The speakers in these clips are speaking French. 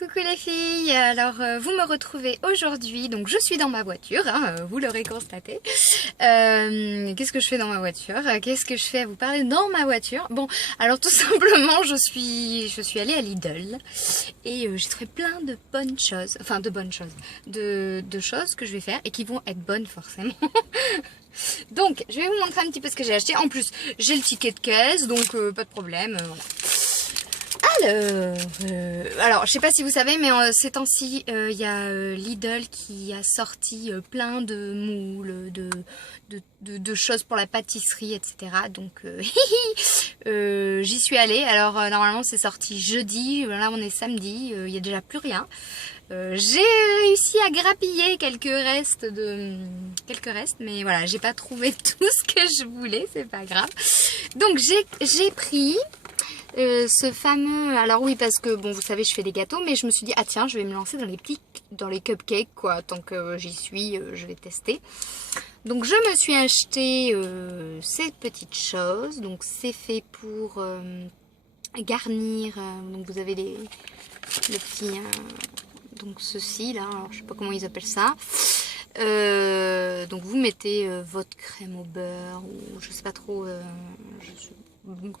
Coucou les filles, alors vous me retrouvez aujourd'hui, donc je suis dans ma voiture, hein, vous l'aurez constaté. Qu'est-ce que je fais dans ma voiture? Qu'est-ce que je fais à vous parler dans ma voiture? Bon, alors tout simplement je suis allée à Lidl et j'ai trouvé plein de bonnes choses, enfin de bonnes choses, de choses que je vais faire et qui vont être bonnes forcément. Donc je vais vous montrer un petit peu ce que j'ai acheté. En plus j'ai le ticket de caisse, donc pas de problème, voilà. Alors, je sais pas si vous savez, mais ces temps-ci, il y a Lidl qui a sorti plein de moules, de choses pour la pâtisserie, etc. Donc, j'y suis allée. Alors, normalement, c'est sorti jeudi. Là, on est samedi. Il y a déjà plus rien. J'ai réussi à grappiller quelques restes, mais voilà, j'ai pas trouvé tout ce que je voulais. C'est pas grave. Donc, j'ai pris... ce fameux, alors oui, parce que bon, vous savez, je fais des gâteaux, mais je me suis dit, ah tiens, je vais me lancer dans les cupcakes, quoi, tant que j'y suis, je vais tester. Donc je me suis acheté ces petites choses, donc c'est fait pour garnir, donc vous avez le petit, donc ceci là, alors je sais pas comment ils appellent ça. Donc vous mettez votre crème au beurre, ou je sais pas trop,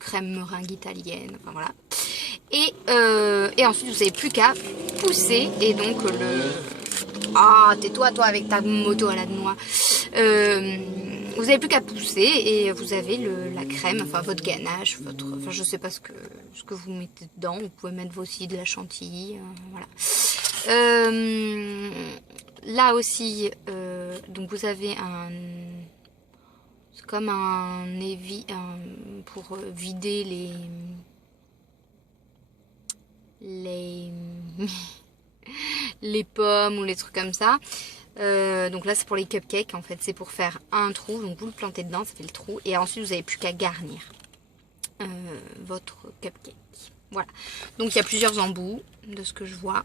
crème meringue italienne, enfin voilà. Et ensuite vous n'avez plus qu'à pousser et donc ah, tais-toi toi avec ta moto à la noix. Vous n'avez plus qu'à pousser et vous avez la crème, enfin votre ganache, enfin je sais pas ce que vous mettez dedans. Vous pouvez mettre aussi de la chantilly, voilà. Là aussi, donc vous avez c'est comme un évier pour vider les pommes ou les trucs comme ça. Donc là c'est pour les cupcakes, en fait c'est pour faire un trou, donc vous le plantez dedans, ça fait le trou et ensuite vous n'avez plus qu'à garnir votre cupcake. Voilà, donc il y a plusieurs embouts de ce que je vois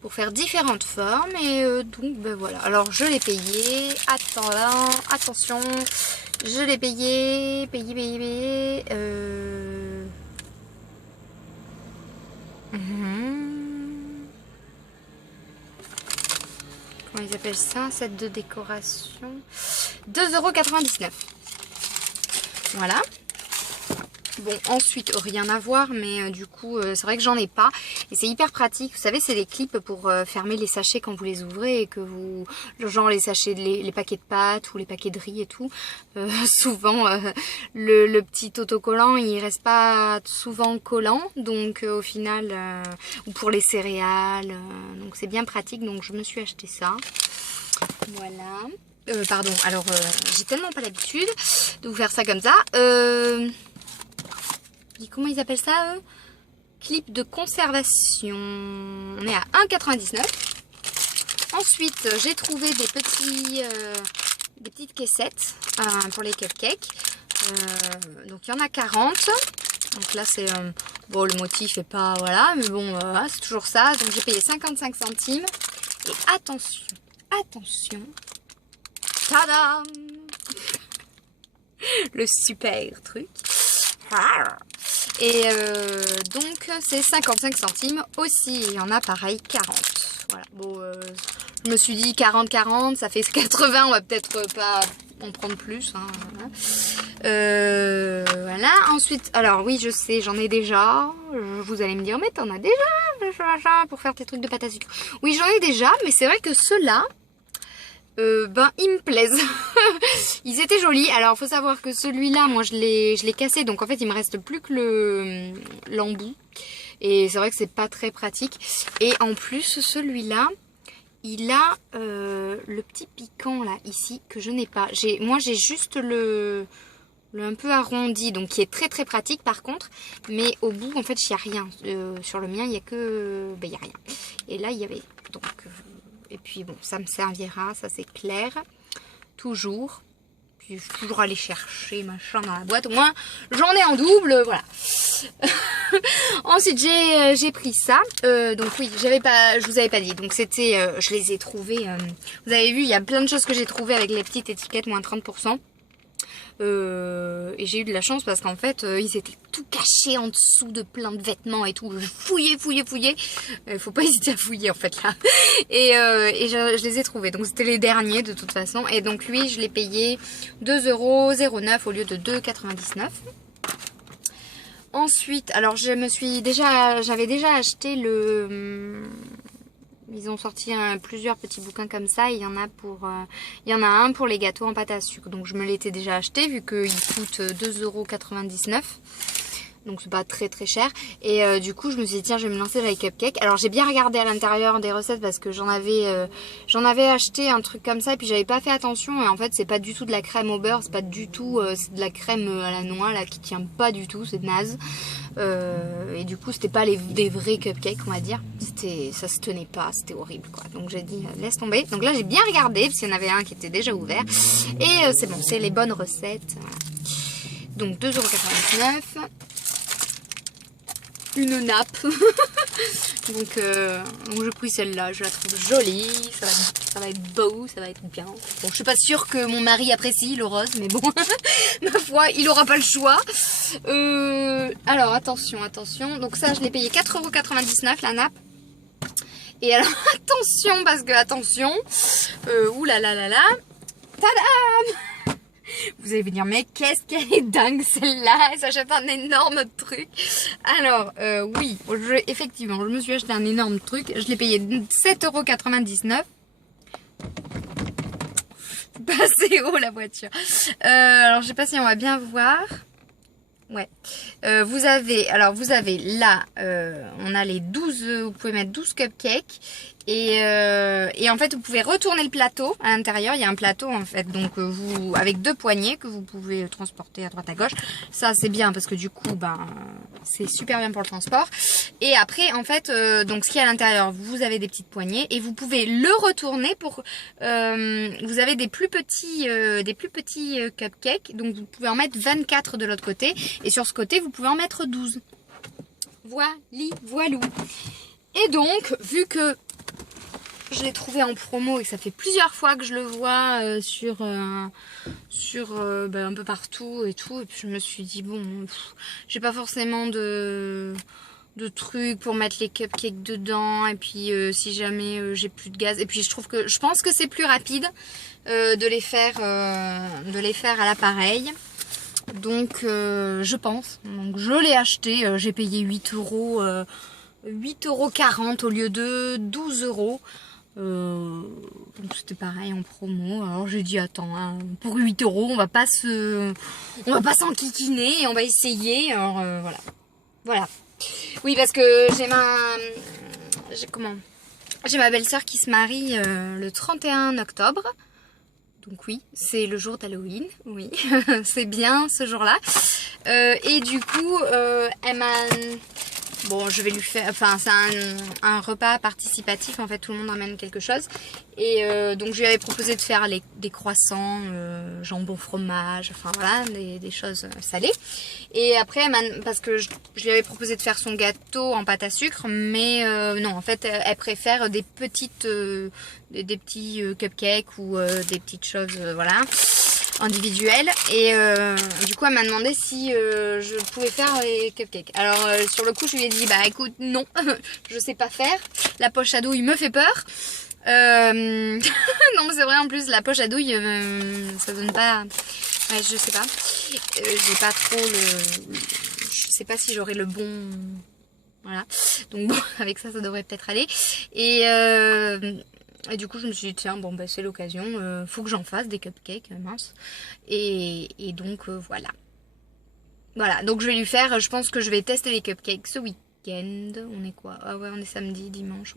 pour faire différentes formes et donc ben voilà. Alors je l'ai payé, attention, je l'ai payé, comment ils appellent ça, set de décoration, 2,99 €. Voilà. Bon, ensuite, rien à voir, mais du coup, c'est vrai que j'en ai pas. Et c'est hyper pratique. Vous savez, c'est des clips pour fermer les sachets quand vous les ouvrez et que vous... Genre les sachets, les paquets de pâtes ou les paquets de riz et tout. Souvent, le petit autocollant, il reste pas souvent collant. Donc, au final, ou pour les céréales. Donc, c'est bien pratique. Donc, je me suis acheté ça. Voilà. Pardon, alors, j'ai tellement pas l'habitude de vous faire ça comme ça. Comment ils appellent ça, eux? Clip de conservation. On est à 1,99 €. Ensuite, j'ai trouvé des petites caissettes pour les cupcakes. Donc, il y en a 40. Donc là, c'est... bon, le motif est pas... Voilà, mais bon, c'est toujours ça. Donc, j'ai payé 55 centimes. Et attention. Tadam! Le super truc. Et donc c'est 55 centimes aussi. Il y en a pareil 40. Voilà. Bon, je me suis dit 40, ça fait 80. On va peut-être pas en prendre plus. Hein, voilà. Voilà. Ensuite, alors oui, je sais, j'en ai déjà. Vous allez me dire, mais t'en as déjà pour faire tes trucs de pâte à sucre. Oui, j'en ai déjà, mais c'est vrai que ceux-là, ils me plaisent. Ils étaient jolis. Alors faut savoir que celui-là, moi je l'ai cassé, donc en fait il me reste plus que l'embout. Et c'est vrai que c'est pas très pratique. Et en plus celui-là, il a le petit piquant là ici que je n'ai pas. Moi j'ai juste le un peu arrondi, donc qui est très très pratique par contre. Mais au bout en fait il n'y a rien. Sur le mien il n'y a que... il n'y a rien. Et là il y avait... Donc... Et puis bon, ça me servira, ça c'est clair. Toujours. Puis je vais toujours aller chercher machin dans la boîte. Au moins, j'en ai en double, voilà. Ensuite, j'ai pris ça. Donc oui, je vous avais pas dit. Donc c'était, je les ai trouvés. Vous avez vu, il y a plein de choses que j'ai trouvées avec les petites étiquettes, moins 30%. Et j'ai eu de la chance parce qu'en fait ils étaient tout cachés en dessous de plein de vêtements et tout. Je fouillais. Faut pas hésiter à fouiller en fait là. Et je les ai trouvés. Donc c'était les derniers de toute façon. Et donc lui je l'ai payé 2,09 € au lieu de 2,99 €. Ensuite, alors j'avais déjà acheté ils ont sorti plusieurs petits bouquins comme ça. Il y en a un pour les gâteaux en pâte à sucre. Donc je me l'étais déjà acheté vu qu'il coûte 2,99 €. Donc c'est pas très très cher. Et du coup je me suis dit tiens, je vais me lancer dans les cupcakes. Alors j'ai bien regardé à l'intérieur des recettes parce que j'en avais acheté un truc comme ça et puis j'avais pas fait attention. Et en fait c'est pas du tout de la crème au beurre, c'est pas du tout, c'est de la crème à la noix là qui tient pas du tout, c'est naze. Et du coup c'était pas des vrais cupcakes on va dire. Ça se tenait pas, c'était horrible quoi. Donc j'ai dit laisse tomber. Donc là j'ai bien regardé parce qu'il y en avait un qui était déjà ouvert. Et c'est bon, c'est les bonnes recettes. Donc 2,99 €. Une nappe. donc je pris celle-là, je la trouve jolie, ça va être beau, ça va être bien. Bon, je suis pas sûre que mon mari apprécie le rose, mais bon, ma foi, il aura pas le choix. Alors attention, donc ça je l'ai payé 4,99 € la nappe. Et alors attention, parce que attention, oulalalala, tadam! Vous allez vous dire, mais qu'est-ce qu'elle est dingue celle-là, elle s'achète un énorme truc. Alors, oui, effectivement, je me suis acheté un énorme truc. Je l'ai payé 7,99 €. C'est pas assez haut la voiture. Alors, je sais pas si on va bien voir. Ouais. Vous avez là, on a les 12, vous pouvez mettre 12 cupcakes. Et en fait vous pouvez retourner le plateau à l'intérieur. Il y a un plateau en fait, donc avec 2 poignées que vous pouvez transporter à droite à gauche. Ça c'est bien parce que du coup c'est super bien pour le transport. Et après en fait donc ce qu'il y a à l'intérieur, vous avez des petites poignées et vous pouvez le retourner pour vous avez des plus petits cupcakes, donc vous pouvez en mettre 24 de l'autre côté et sur ce côté vous pouvez en mettre 12. Voilou. Et donc vu que je l'ai trouvé en promo et que ça fait plusieurs fois que je le vois un peu partout et tout. Et puis je me suis dit bon, j'ai pas forcément de trucs pour mettre les cupcakes dedans. Et puis si jamais j'ai plus de gaz. Et puis je pense que c'est plus rapide de les faire à l'appareil. Donc je pense. Donc je l'ai acheté. J'ai payé 8,40 € au lieu de 12 €. Donc c'était pareil en promo. Alors j'ai dit attends, hein, pour 8 € on va pas s'enquiquiner et on va essayer. Alors voilà. Oui, parce que j'ai ma belle-sœur qui se marie le 31 octobre. Donc oui, c'est le jour d'Halloween. Oui, c'est bien ce jour-là. Et du coup, elle m'a... Bon, je vais lui faire... Enfin, c'est un repas participatif. En fait, tout le monde emmène quelque chose. Et donc, je lui avais proposé de faire des croissants, jambon fromage, enfin voilà, des choses salées. Et après, parce que je lui avais proposé de faire son gâteau en pâte à sucre. Mais non, en fait, elle préfère des petits cupcakes ou des petites choses, voilà, individuelles. Et du coup elle m'a demandé si je pouvais faire les cupcakes. Alors sur le coup je lui ai dit bah écoute non, je sais pas faire, la poche à douille me fait peur. Non mais c'est vrai, en plus la poche à douille ça donne pas, ouais, je sais pas, j'ai pas trop je sais pas si j'aurai le bon, voilà, donc bon avec ça devrait peut-être aller. Et du coup je me suis dit tiens bon bah c'est l'occasion, faut que j'en fasse des cupcakes, mince. Et donc voilà. Voilà, donc je vais lui faire, je pense que je vais tester les cupcakes ce week-end. On est quoi? Ah ouais, on est samedi, dimanche.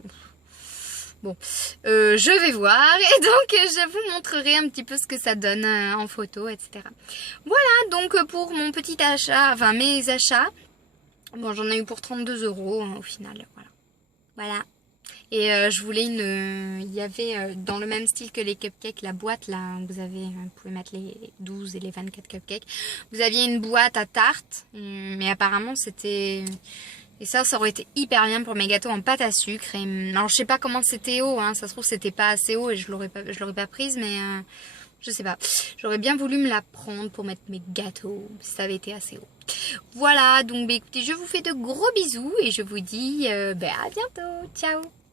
Bon, je vais voir et donc je vous montrerai un petit peu ce que ça donne en photo, etc. Voilà, donc pour mon petit achat, enfin mes achats, bon j'en ai eu pour 32 € au final, voilà. Et je voulais il y avait dans le même style que les cupcakes, la boîte là, vous pouvez mettre les 12 et les 24 cupcakes. Vous aviez une boîte à tarte, mais apparemment c'était... Et ça aurait été hyper bien pour mes gâteaux en pâte à sucre. Alors je sais pas comment c'était haut, hein, ça se trouve c'était pas assez haut et je l'aurais pas prise, mais Je sais pas. J'aurais bien voulu me la prendre pour mettre mes gâteaux. Si ça avait été assez haut. Voilà, donc bah, écoutez, je vous fais de gros bisous et je vous dis à bientôt. Ciao.